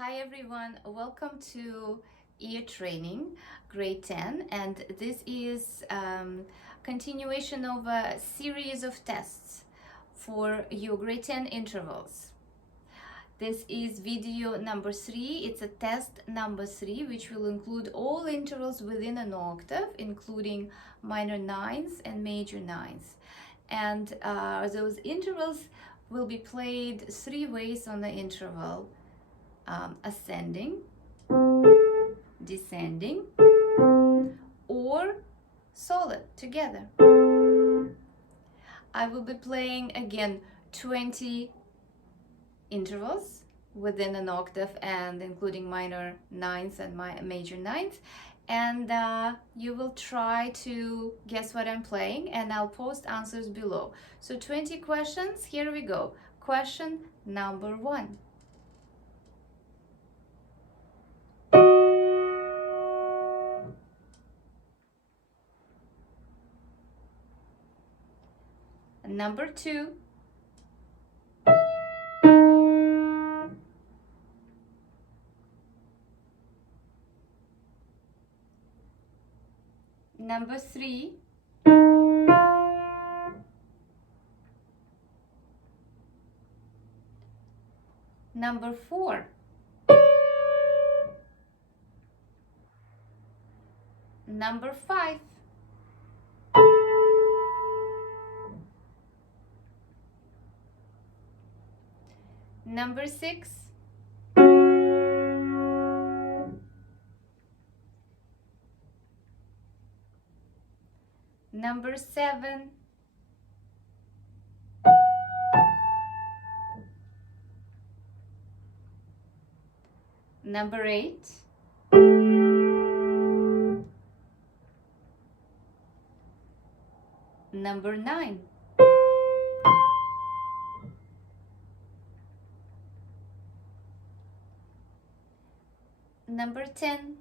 Hi everyone, welcome to ear training grade 10, and this is continuation of a series of tests for your grade 10 intervals. This is video number 3. It's a test number 3, which will include all intervals within an octave, including minor nines and major nines. And those intervals will be played 3 ways on the interval: ascending, descending, or solid together. I will be playing again 20 intervals within an octave and including minor nines and major nines, and you will try to guess what I'm playing, and I'll post answers below. So 20 questions, here we go. Question number 1. Number 2. Number 3. Number 4. Number 5. Number 6. Number 7. Number 8. Number 9. Number 10.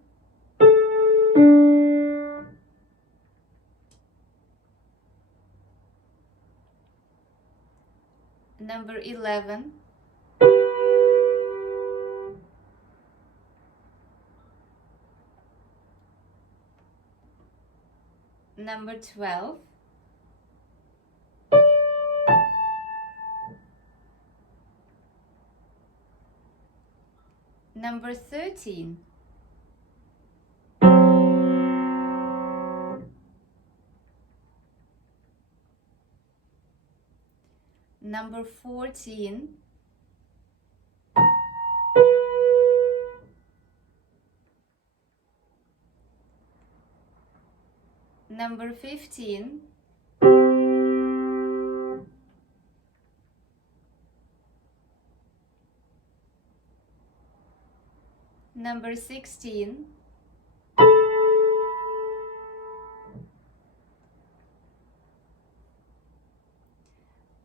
Number 11. Number 12. Number 13. Number 14. Number 15. Number 16.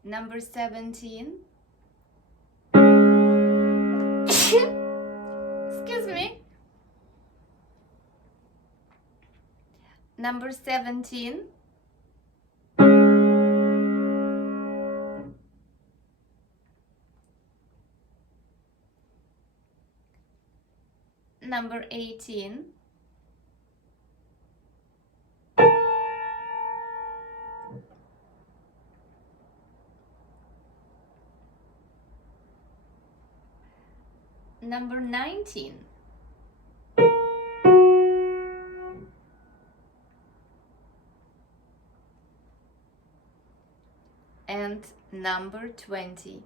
Number 17. Excuse me. Number 17. Number 18. Number 19. And number 20.